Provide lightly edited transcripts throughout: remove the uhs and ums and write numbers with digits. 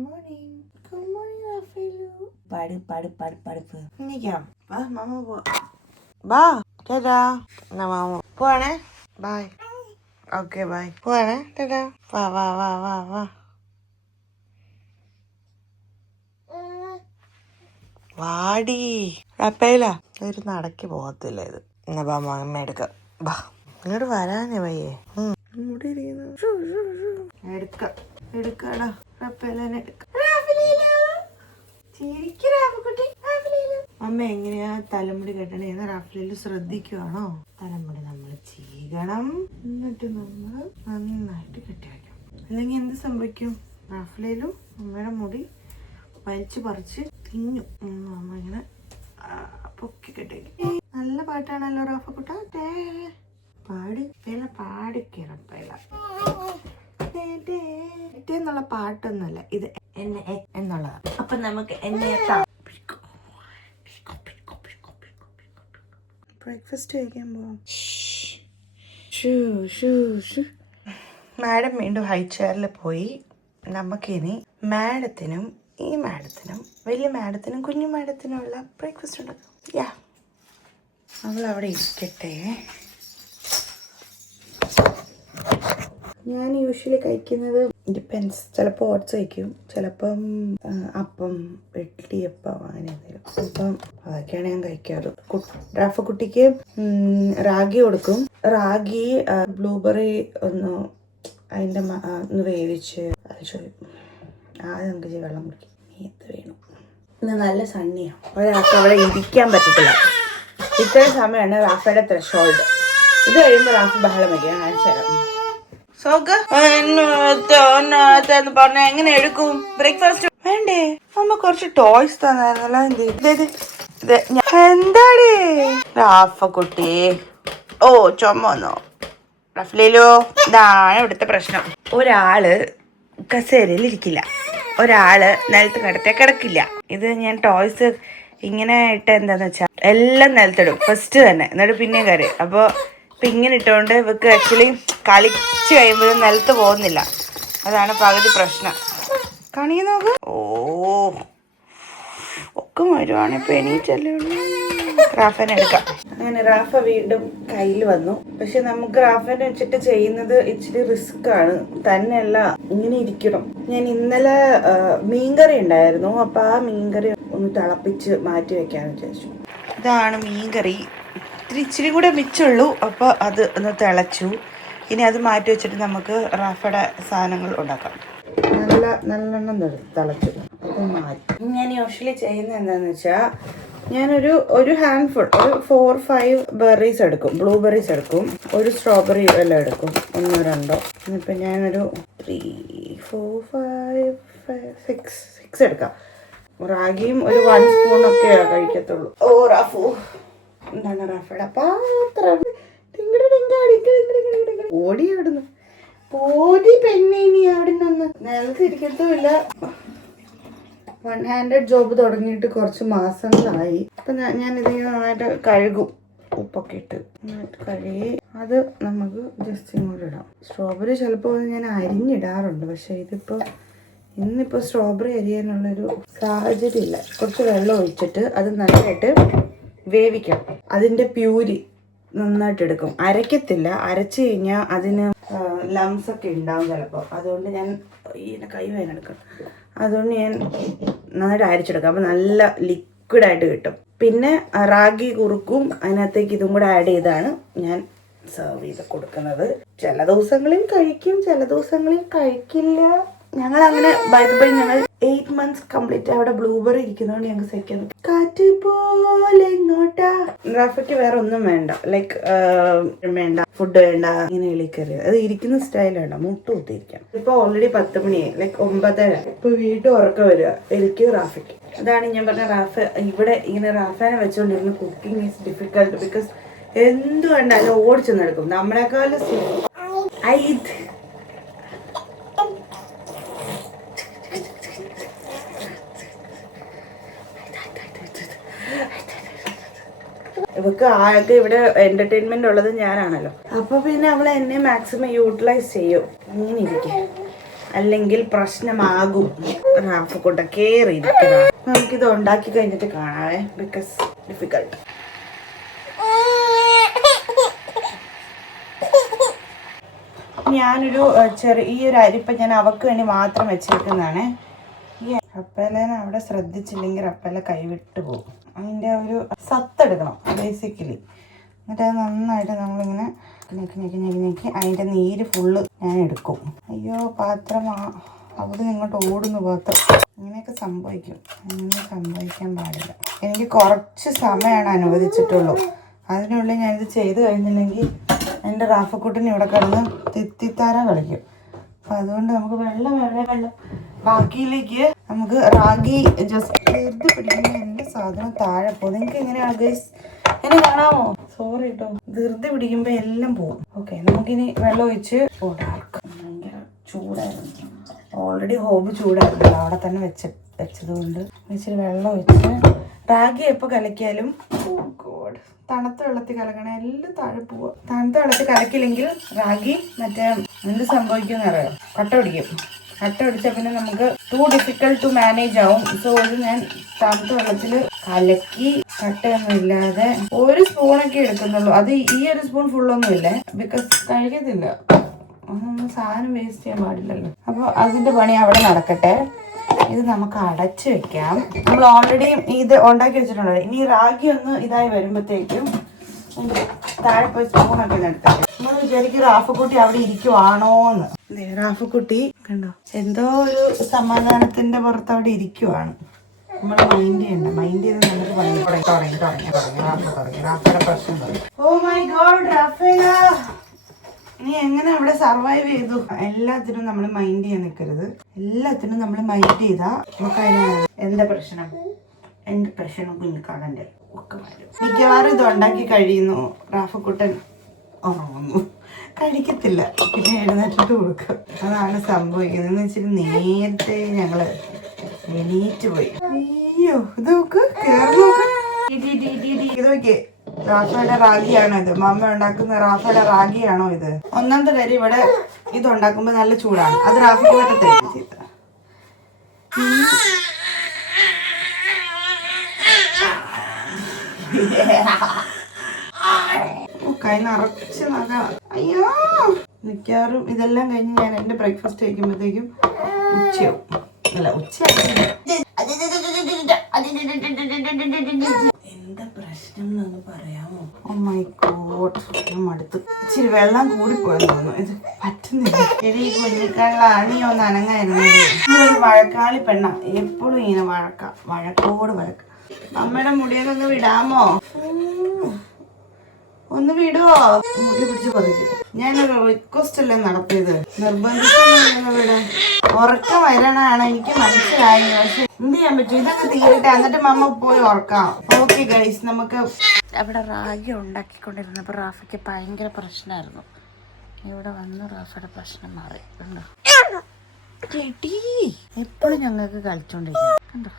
morning, Rafaelu. പഠിപ്പ്. എണീക്കാം. വാ mama പോവാ. വാ ടാറ്റാ. എന്നാ മാമ പോവാണേ. ബൈ. Okay bye. പോവാണേ. ടാറ്റാ. വാ. വാടി റപ്പയില ഒരു നടക്ക് പോകത്തില്ല ഇത്. എന്നാ ബാ മാമ എടുക്കാം. ബാ ഇങ്ങോട്ട് വരാനേ വയ്യേ. മുടി എടുക്കാടാ റപ്പയിലേനെ എടുക്കാം. അമ്മ എങ്ങനെയാ തലമുടി കെട്ടണേന്ന് റാഫേല് ശ്രദ്ധിക്കുവാണോ? തലമുടി നമ്മൾ ചീകണം, എന്നിട്ട് നമ്മൾ നന്നായിട്ട് കെട്ടി വയ്ക്കണം. അല്ലെങ്കിൽ എന്ത് സംഭവിക്കും? റാഫേലും അമ്മയുടെ മുടി വലിച്ചു പറിച്ച് തിന്നു. അമ്മ ഇങ്ങനെ പൊക്കി കെട്ടി വയ്ക്കും. നല്ല പാട്ടാണല്ലോ റാഫക്കുട്ട. പാടിക്കിറപ്പയില്ല എന്നുള്ള പാട്ടൊന്നുമല്ല ഇത്, എന്നെ എന്നുള്ളതാണ്. അപ്പൊ നമുക്ക് എന്നെ എത്താം. ബ്രേക്ക്ഫാസ്റ്റ് കഴിക്കാൻ പോവാം. മാഡം വീണ്ടും ഹൈ ചെയറിൽ പോയി. നമുക്കിനി മാഡത്തിനും ഈ മാഡത്തിനും വലിയ മാഡത്തിനും കുഞ്ഞു മാഡത്തിനും ഉള്ള ബ്രേക്ക്ഫാസ്റ്റ് ഉണ്ടാക്കാം. അവൾ അവിടെ ഇരിക്കട്ടെ. ഞാൻ യൂഷ്വലി കഴിക്കുന്നത് ഡിപ്പെൻസ്. ചിലപ്പോൾ ഓട്സ് കഴിക്കും, ചിലപ്പം അപ്പം, ഇഡ്ഡലിയപ്പം, അങ്ങനെ എന്തെങ്കിലും. അപ്പം അതൊക്കെയാണ് ഞാൻ കഴിക്കാറ്. റാഫക്കുട്ടിക്ക് റാഗി കൊടുക്കും. റാഗി ബ്ലൂബെറി അതിൻ്റെ ഒന്ന് വേവിച്ച് അത് ചോദിക്കും. ആദ്യം നമുക്ക് വെള്ളം കുടിക്കും. നീത്ത് വീണു. ഇന്ന് നല്ല സണ്ണിയാണ്. ഒരാൾക്ക് അവിടെ ഇരിക്കാൻ പറ്റത്തില്ല. ഇത്രയും സമയമാണ് റാഫയുടെ ത്രെഷോൾഡ്. ഇത് കഴിയുമ്പോൾ റാഫ് ബഹളം വയ്ക്കാൻ കാണിച്ചു. പറഞ്ഞ എങ്ങനെ എടുക്കും ബ്രേക്ക്ഫാസ്റ്റ്? വേണ്ടേ? അമ്മ കുറച്ച് ടോയ്സ് തന്നായിരുന്നല്ലോ. എന്താടി റാഫക്കുട്ടി? ഓ ചുമ വന്നോ റഫ്ലേലോ? ഇതാണ് ഇവിടുത്തെ പ്രശ്നം. ഒരാള് കസേരയിൽ ഇരിക്കില്ല, ഒരാള് നിലത്ത് കിടക്കില്ല. ഇത് ഞാൻ ടോയ്സ് ഇങ്ങനെ ഇട്ട് എന്താന്ന് വെച്ചാൽ എല്ലാം നിലത്തിടും ഫസ്റ്റ് തന്നെ, എന്നിട്ട് പിന്നെയും കയറി. അപ്പോൾ ഇപ്പം ഇങ്ങനെ ഇട്ടുകൊണ്ട് ഇവർക്ക് ആക്ച്വലി കളിച്ച് കഴിയുമ്പോൾ നിലത്ത് പോകുന്നില്ല. അതാണ് പകുതി പ്രശ്നം. കണിയ നോക്ക്. ഒക്കെ വരുവാണ്. ഇപ്പം എണീറ്റല്ലേ റാഫനെ എടുക്കാം. അങ്ങനെ റാഫ വീണ്ടും കയ്യിൽ വന്നു. പക്ഷെ നമുക്ക് റാഫനെ വെച്ചിട്ട് ചെയ്യുന്നത് ഇച്ചിരി റിസ്ക് ആണ്. തന്നെയല്ല ഇങ്ങനെ ഇരിക്കണം. ഞാൻ ഇന്നലെ മീൻകറി ഉണ്ടായിരുന്നു. അപ്പം ആ മീൻകറി ഒന്ന് തിളപ്പിച്ച് മാറ്റി വെക്കാന്ന് വിചാരിച്ചു. ഇതാണ് മീൻകറി. ഇച്ചിരി കൂടെ മിച്ചുള്ളൂ. അപ്പോൾ അത് ഒന്ന് തിളച്ചു. ഇനി അത് മാറ്റി വെച്ചിട്ട് നമുക്ക് റാഫയുടെ സാധനങ്ങൾ ഉണ്ടാക്കാം. നല്ലെണ്ണം തിളച്ചു. അത് മാറ്റി. ഞാൻ യൂഷ്വലി ചെയ്യുന്നത് എന്താണെന്ന് വെച്ചാൽ ഒരു ഹാൻഡ്ഫുൾ, ഒരു 4-5 ബെറീസ് എടുക്കും. ബ്ലൂബെറീസ് എടുക്കും, ഒരു സ്ട്രോബെറി എല്ലാം എടുക്കും, 1-2. ഇപ്പം ഞാനൊരു 3-4-5-6 എടുക്കാം. റാഗിയും ഒരു 1 സ്പൂണൊക്കെ കഴിക്കത്തുള്ളൂ. റാഫു എന്താണ് റാഫയുടെ പാത്രം? ഓടി അവിടുന്ന് പോതി പെണ്ണെ. ഇനി അവിടെ നിന്ന് നിലത്തിരിക്കത്തുമില്ല. 1 ഹാൻഡഡ് ജോബ് തുടങ്ങിയിട്ട് കുറച്ച് മാസങ്ങളായി. അപ്പം ഞാനിത് നന്നായിട്ട് കഴുകും, ഉപ്പൊക്കെ ഇട്ട് നന്നായിട്ട് കഴുകി. അത് നമുക്ക് ജസ്റ്റ് ഇങ്ങോട്ട് ഇടാം. സ്ട്രോബെറി ചിലപ്പോൾ ഞാൻ അരിഞ്ഞിടാറുണ്ട്, പക്ഷേ ഇന്നിപ്പോൾ സ്ട്രോബെറി അരിയാനുള്ളൊരു സാഹചര്യം ഇല്ല. കുറച്ച് വെള്ളം ഒഴിച്ചിട്ട് അത് നന്നായിട്ട് വേവിക്കണം. അതിൻ്റെ പ്യൂരി നന്നായിട്ട് എടുക്കും. അരയ്ക്കത്തില്ല. അരച്ച് കഴിഞ്ഞാൽ അതിന് ലംസ് ഒക്കെ ഉണ്ടാവും ചിലപ്പോൾ. അതുകൊണ്ട് ഞാൻ കൈ വേനെടുക്കണം. അതുകൊണ്ട് ഞാൻ നന്നായിട്ട് അരച്ചെടുക്കാം. അപ്പം നല്ല ലിക്വിഡായിട്ട് കിട്ടും. പിന്നെ റാഗി കുറുക്കും അതിനകത്തേക്ക് ഇതും കൂടെ ആഡ് ചെയ്താണ് ഞാൻ സെർവ് ചെയ്ത് കൊടുക്കുന്നത്. ചില ദിവസങ്ങളിൽ കഴിക്കും, ചില ദിവസങ്ങളിൽ കഴിക്കില്ല. ഞങ്ങളങ്ങനെ ഞങ്ങൾ 8 months കംപ്ലീറ്റ് അവിടെ ബ്ലൂബെറി ഇരിക്കുന്നതുകൊണ്ട് ഞങ്ങൾക്ക് സെക്കാൻ കാറ്റ് പോലെ ഇങ്ങോട്ടാ. റാഫയ്ക്ക് വേറെ ഒന്നും വേണ്ട, ലൈക്ക് വേണ്ട, ഫുഡ് വേണ്ട, ഇങ്ങനെ എളിക്കറി. അത് ഇരിക്കുന്ന സ്റ്റൈൽ വേണ്ട, മുട്ട് കുത്തിയിരിക്കാം. ഇപ്പൊ ഓൾറെഡി 10 മണിയായി, ലൈക്ക് 9:30. ഇപ്പൊ വീണ്ടും ഉറക്കം വരിക എനിക്ക് റാഫയ്ക്ക്. അതാണ് ഞാൻ പറഞ്ഞ റാഫ ഇവിടെ ഇങ്ങനെ റാഫാനെ വെച്ചോണ്ടിരുന്ന കുക്കിംഗ് ഈസ് ഡിഫിക്കൽട്ട്. ബിക്കോസ് എന്ത് വേണ്ടാലും ഓടിച്ചെന്നെടുക്കും. നമ്മളെക്കാളും ഇവക്ക് ആകെ ഇവിടെ എന്റർടൈൻമെന്റ് ഉള്ളത് ഞാനാണല്ലോ. അപ്പൊ പിന്നെ അവളെ എന്നെ മാക്സിമം യൂട്ടിലൈസ് ചെയ്യും. ഇങ്ങനെ ഇരിക്കും. അല്ലെങ്കിൽ പ്രശ്നമാകും. റാഫക്കുട്ട കേറിയിരിക്കുക. നമുക്കിത് ഉണ്ടാക്കി കഴിഞ്ഞിട്ട് കാണാവേ, ബിക്കോസ് ഡിഫിക്കൾട്ട്. ഞാനൊരു ഈ ഒരു അരിപ്പ ഞാൻ അവക്ക് വേണ്ടി മാത്രം വെച്ചേക്കുന്നതാണ്. ഈ റപ്പേലേനെ അവിടെ ശ്രദ്ധിച്ചില്ലെങ്കിൽ റപ്പേല കൈവിട്ട് പോകും. അതിൻ്റെ ഒരു സത്തെടുക്കണം ബേസിക്കലി. എന്നിട്ട് അത് നന്നായിട്ട് നമ്മളിങ്ങനെ ഞെക്കി അതിൻ്റെ നീര് ഫുള്ള് ഞാൻ എടുക്കും. അയ്യോ പാത്രം അവിടെ ഇങ്ങോട്ട് ഓടുന്നു പാത്രം. അങ്ങനെയൊക്കെ സംഭവിക്കും. അങ്ങനെ സംഭവിക്കാൻ പാടില്ല. എനിക്ക് കുറച്ച് സമയമാണ് അനുവദിച്ചിട്ടുള്ളൂ. അതിനുള്ളിൽ ഞാനിത് ചെയ്ത് കഴിഞ്ഞില്ലെങ്കിൽ എൻ്റെ റാഫക്കുട്ടിന് ഇവിടെ കിടന്ന് തിത്തിത്താര കളിക്കും. അപ്പം അതുകൊണ്ട് നമുക്ക് വെള്ളം ബാക്കിയിലേക്ക് നമുക്ക് റാഗി ജസ്റ്റ് തീർത്ത് പിടിക്കുമ്പോൾ എൻ്റെ സാധനം താഴെ പോകും. നിങ്ങൾക്ക് എങ്ങനെയാണ് ഗൈസ്? എന്നെ കാണാമോ? സോറി കേട്ടോ, ധൃതി പിടിക്കുമ്പോൾ എല്ലാം പോകും. ഓക്കെ, നമുക്കിനി വെള്ളം ഒഴിച്ച് ഭയങ്കര ചൂടായിരുന്നു. ഓൾറെഡി ഹോബ് ചൂടായിരുന്നല്ലോ അവിടെ തന്നെ വെച്ചത് കൊണ്ട് ഇച്ചിരി വെള്ളം ഒഴിച്ച് റാഗി എപ്പോൾ കലക്കിയാലും തണുത്ത വെള്ളത്തിൽ കലക്കണേ, എല്ലാം താഴെ പോവുക. തണുത്ത വെള്ളത്തിൽ കലക്കില്ലെങ്കിൽ റാഗി മറ്റേ എന്ത് സംഭവിക്കുമെന്ന് അറിയാം, കട്ട പിടിക്കും. കട്ട പിടിച്ചാൽ പിന്നെ നമുക്ക് ഡിഫിക്കൽട്ട് ടു മാനേജ് ആവും. സോ ഇത് ഞാൻ തണുത്ത വെള്ളത്തിൽ കലക്കി കട്ടയൊന്നും ഇല്ലാതെ 1 സ്പൂണൊക്കെ എടുക്കുന്നുള്ളൂ. അത് ഈ ഒരു സ്പൂൺ ഫുള്ളൊന്നും ഇല്ലേ, ബിക്കോസ് കഴിക്കത്തില്ല, അതൊന്നും സാധനം വേസ്റ്റ് ചെയ്യാൻ പാടില്ലല്ലോ. അപ്പോൾ അതിൻ്റെ പണി അവിടെ നടക്കട്ടെ. ഇത് നമുക്ക് അടച്ച് വെക്കാം. നമ്മൾ ഓൾറെഡി ഇത് ഉണ്ടാക്കി വെച്ചിട്ടുണ്ട്. ഇനി റാഗി ഒന്ന് ഇതായി വരുമ്പോഴത്തേക്കും താഴെ പോയി സ്പൂണൊക്കെ എടുത്തിട്ട് നമ്മൾ വിചാരിക്കും റാഫക്കുട്ടി അവിടെ ഇരിക്കുവാണോന്ന്. റാഫക്കുട്ടി കണ്ടോ എന്തോ ഒരു സമാധാനത്തിന്റെ പുറത്ത് അവിടെ ഇരിക്കുവാണ്. നമ്മൾ മൈൻഡ് ചെയ്യണ്ട. മൈൻഡ് ചെയ്ത് നമുക്ക് തുടങ്ങി റാഫയുടെ പ്രശ്നം തുടങ്ങി. ഓ മൈ ഗോഡ് റാഫേല, നീ എങ്ങനെ അവിടെ സർവൈവ് ചെയ്തു? എല്ലാത്തിനും നമ്മൾ മൈൻഡ് ചെയ്യാൻ നിൽക്കരുത്. എല്ലാത്തിനും നമ്മൾ മൈൻഡ് ചെയ്താ നമുക്ക് എന്താ പ്രശ്നം? എന്റെ പ്രശ്നം കുഞ്ഞിക്കാടന്റെ ഒക്കെ വരും. മിക്കവാറും ഇത് ഉണ്ടാക്കി കഴിയുന്നു, റാഫക്കുട്ടൻ ഉറങ്ങുന്നു, കഴിക്കത്തില്ല, പിന്നെ എഴുന്നേറ്റിട്ട് കൊടുക്കും. അതാണ് സംഭവിക്കുന്നത്. എന്ന് വെച്ചിട്ട് നേരത്തെ ഞങ്ങള് എണീറ്റ് പോയി. അയ്യോ ഇത് നോക്ക്, കേറി നോക്ക്, ഇത് നോക്കിയേ, റാഫയുടെ റാഗിയാണോ ഇത്? മമ്മ ഉണ്ടാക്കുന്ന റാഫയുടെ റാഗിയാണോ ഇത്? ഒന്നാമത്തെ കാര്യം ഇവിടെ ഇത് ഉണ്ടാക്കുമ്പോ നല്ല ചൂടാണ്, അത് റാഫയ്ക്ക് പറ്റത്തില്ല. കൈ നിറച്ച് നഖ. അയ്യോ, മിക്കവാറും ഇതെല്ലാം കഴിഞ്ഞ് ഞാൻ എന്റെ ബ്രേക്ക്ഫാസ്റ്റ് കഴിക്കുമ്പോഴത്തേക്കും ഉച്ചയാവും. അല്ല ഉച്ചയാവും. എന്താ പ്രശ്നം എന്നൊന്ന് പറയാമോ? ഓ മൈ ഗോഡ്, മടുത്ത്. ഇച്ചിരി വെള്ളം കൂടിപ്പോയെന്ന് തോന്നുന്നു. ഇത് പറ്റുന്നില്ല. എടി കുഞ്ഞിക്കള്ള, നീ ഒന്ന് അനങ്ങായിരുന്നില്ലേ? ഒരു വഴക്കാളി പെണ്ണ, എപ്പോഴും ഇങ്ങനെ വഴക്കോട് വഴക്ക. അമ്മയുടെ മുടിയൊക്കെ ഒന്ന് വിടാമോ? ഒന്ന് വിടുവോ? മുടി പിടിച്ച് പറിക്കും. ഞാനൊരു റിക്വസ്റ്റ് അല്ലേ നടത്തിയത്, നിർബന്ധിച്ചൊന്നും വിടാൻ. ഉറക്കം വരണാണ് എനിക്ക് മനസ്സിലായി, പക്ഷെ എന്ത് ചെയ്യാൻ പറ്റും? ഇതൊക്കെ തീരട്ടെ, എന്നിട്ട് മമ്മ പോയി ഉറക്കാം. ഓക്കെ ഗൈസ്, നമുക്ക് അവിടെ റാഗി ഉണ്ടാക്കിക്കൊണ്ടിരുന്നപ്പോൾ റാഫയ്ക്ക് ഭയങ്കര പ്രശ്നമായിരുന്നു. ഇവിടെ വന്ന് റാഫയുടെ പ്രശ്നം മാറി. കണ്ടോ ചേട്ടി, എപ്പോഴും ഞങ്ങൾക്ക് കളിച്ചോണ്ടിരിക്കും. കണ്ടോ,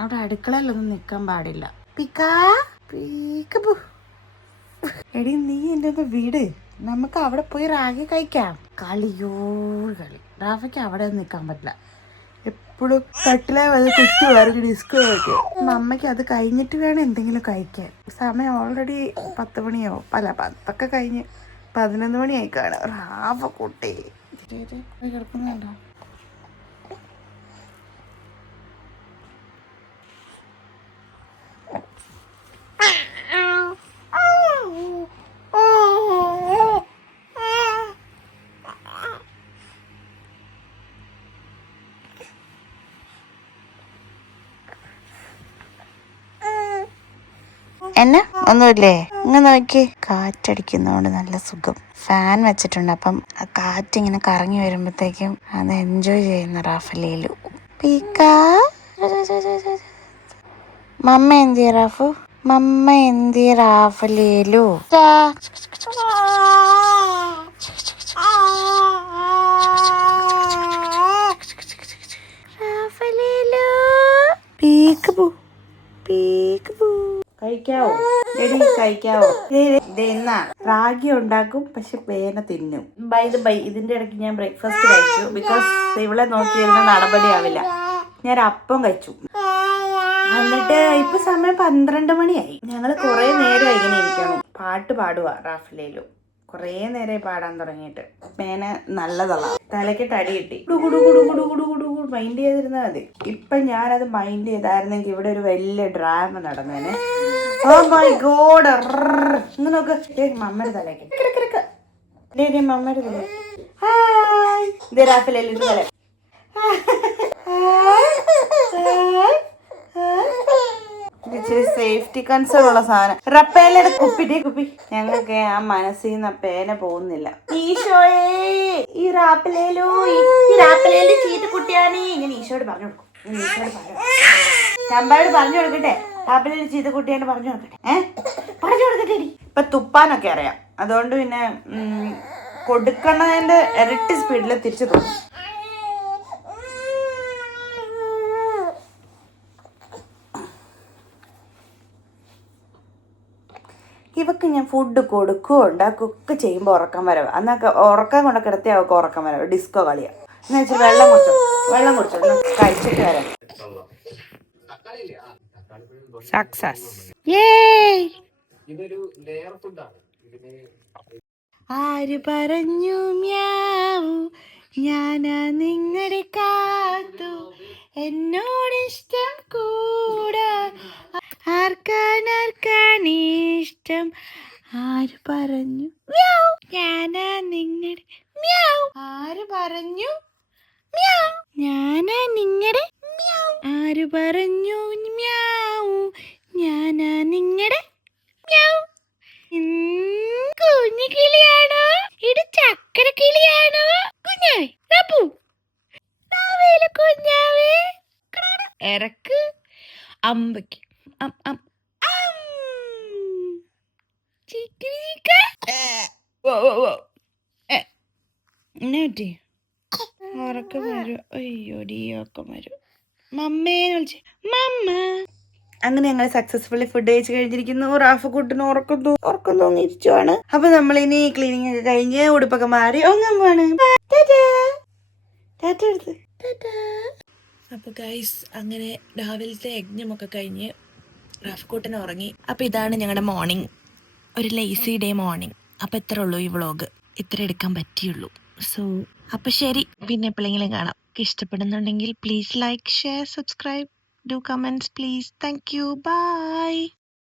അവിടെ അടുക്കളയിലൊന്നും നിൽക്കാൻ പാടില്ല. എടി നീ എൻ്റെ ഒന്ന് വീട്, നമുക്ക് അവിടെ പോയി റാഗി കഴിക്കാം. കളി റാഫയ്ക്ക് അവിടെ ഒന്നും നിൽക്കാൻ പറ്റില്ല. എപ്പോഴും കട്ടിലെ വന്ന് കുറ്റുമായിരുന്നു ഡിസ്കോ ഒക്കെ. അമ്മയ്ക്ക് അത് കഴിഞ്ഞിട്ട് വേണം എന്തെങ്കിലും കഴിക്കാൻ. സമയം ഓൾറെഡി 10 മണിയോ, അല്ല 10 കഴിഞ്ഞ് 11 മണിയായി കാണാം. റാഫ കുട്ടി കിടക്കുന്നുണ്ടോ? എന്നെ ഒന്നുമില്ലേ? ഇങ്ങനെ നോക്കി, കാറ്റടിക്കുന്നതുകൊണ്ട് നല്ല സുഖം. ഫാൻ വെച്ചിട്ടുണ്ട്, അപ്പം ആ കാറ്റിങ്ങനെ കറങ്ങി വരുമ്പോഴത്തേക്കും അത് എൻജോയ് ചെയ്യുന്ന റാഫലേലു. മമ്മ എന്തിയ റാഫു? മമ്മ എന്തിയ റാഫലേലു? കഴിക്കാവോ? എടി കഴിക്കാവോ? എന്നാ റാഗി ഉണ്ടാക്കും, പക്ഷെ പേന തിന്നും. ബൈ ഇതിന്റെ ഇടയ്ക്ക് ഞാൻ ബ്രേക്ക്ഫാസ്റ്റ് കഴിച്ചു. ബിക്കോസ് ഇവളെ നോക്കിയിരുന്ന നടപടിയാവില്ല. ഞാൻ അപ്പം കഴിച്ചു. എന്നിട്ട് ഇപ്പൊ സമയം 12 മണിയായി. ഞങ്ങൾ കുറെ നേരം ഇങ്ങനെ ഇരിക്കണം. പാട്ട് പാടുക റാഫിലേലും. കുറേ നേരം പാടാൻ തുടങ്ങിയിട്ട്. പേന നല്ലതല്ല, തലയ്ക്ക് തടി കിട്ടി. മൈൻഡ് ചെയ്തിരുന്നാൽ മതി. ഇപ്പൊ ഞാനത് മൈൻഡ് ചെയ്തായിരുന്നെങ്കിൽ ഇവിടെ ഒരു വലിയ ഡ്രാമ നടന്നേനെ. ഓ മൈ ഗോഡ്, ഇങ്ങനെ നോക്ക്. മമ്മയുടെ തലയ്ക്ക് മമ്മയുടെ തല. ഹായ്, ഇത് റാഫിലേലിന്റെ തല. ഇച്ചിരി സേഫ്റ്റി കൺസേൺ ഉള്ള സാധനം. റപ്പേലയുടെ കുപ്പി ഞങ്ങൾക്ക് ആ മനസ്സിൽ നിന്ന് പേന പോകുന്നില്ല. ഈശോയെ, ഈ റാപ്പിലേലു ചീത്തക്കുട്ടിയാണ്. ഇങ്ങനെ ഈശോയോട് പറഞ്ഞു കൊടുക്കും. ചമ്പായോട് പറഞ്ഞു കൊടുക്കട്ടെ, റാപ്പിലേലു ചീത്തക്കുട്ടിയാണ് പറഞ്ഞു കൊടുക്കട്ടെ. പറഞ്ഞു കൊടുക്കട്ടെ. ഇപ്പൊ തുപ്പാനൊക്കെ അറിയാം, അതുകൊണ്ട് പിന്നെ കൊടുക്കണതിന്റെ ഇരട്ടി സ്പീഡിൽ തിരിച്ചു തോന്നും. ഇവക്ക് ഞാൻ ഫുഡ് കൊടുക്കുകയോ ഉണ്ടാക്കുകയൊക്കെ ചെയ്യുമ്പോൾ ഉറക്കം വരവ്. അന്നൊക്കെ ഉറക്കം കൊണ്ട് കിടത്തിയ അവർക്ക് ഉറക്കം വരവ്. ഡിസ്കോ കളിയാ. എന്ന് വെച്ചാൽ വെള്ളം കുടിച്ചോ കഴിച്ചിട്ട് വരാം. സക്സസ്. ആര് പറഞ്ഞു മ്യാവൂ, ഞാനാ നിങ്ങളുടെ കാത്തു, എന്നോടിഷ്ടം കൂടാ ആർക്കാൻ ഇഷ്ടം. ആര് പറഞ്ഞു മ്യാവ്, ഞാനാ നിങ്ങളുടെ മ്യാവ്. ആര് പറഞ്ഞു മ്യാവ്, ഞാനാ നിങ്ങളുടെ മ്യാവ്. ആര് പറഞ്ഞു മ്യാവ്, ഞാനാ നിങ്ങളുടെ മ്യാവ്. കുഞ്ഞു കിളിയാണോ ഇത്, ചക്കര കിളിയാണോ? കുഞ്ഞാവേ റപ്പു, കുഞ്ഞാവേ ഇറക്ക് അമ്പയ്ക്ക്. ഉറക്കം വരും. അയ്യോടി ഉറക്കം വരും. മമ്മേന്ന് വിളിച്ചേ, മമ്മ. അങ്ങനെ ഞങ്ങൾ സക്സസ്ഫുള്ളി ഫുഡ് കഴിച്ച് കഴിഞ്ഞിരിക്കുന്നു. റാഫക്കുട്ടിന് ഉറക്കം തോന്നിയിരിക്കുവാണ്. അപ്പൊ നമ്മളിനി ക്ലീനിങ് ഒക്കെ കഴിഞ്ഞ് ഉടുപ്പൊക്കെ മാറി ഒങ്ങാണ്. അപ്പോൾ ഗൈസ്, അങ്ങനെ രാവിലത്തെ യജ്ഞമൊക്കെ കഴിഞ്ഞ് റാഫ്കൂട്ടൻ ഉറങ്ങി. അപ്പോൾ ഇതാണ് ഞങ്ങളുടെ മോർണിംഗ്, ഒരു ലേസി ഡേ മോർണിംഗ്. അപ്പോൾ ഇത്രേ ഉള്ളൂ ഈ വ്ളോഗ്, ഇത്ര എടുക്കാൻ പറ്റിയുള്ളൂ. സോ അപ്പോൾ ശരി, പിന്നെ എപ്പോഴെങ്കിലും കാണാം. ഇഷ്ടപ്പെടുന്നുണ്ടെങ്കിൽ please like, share, subscribe, do comments please. Thank you, by.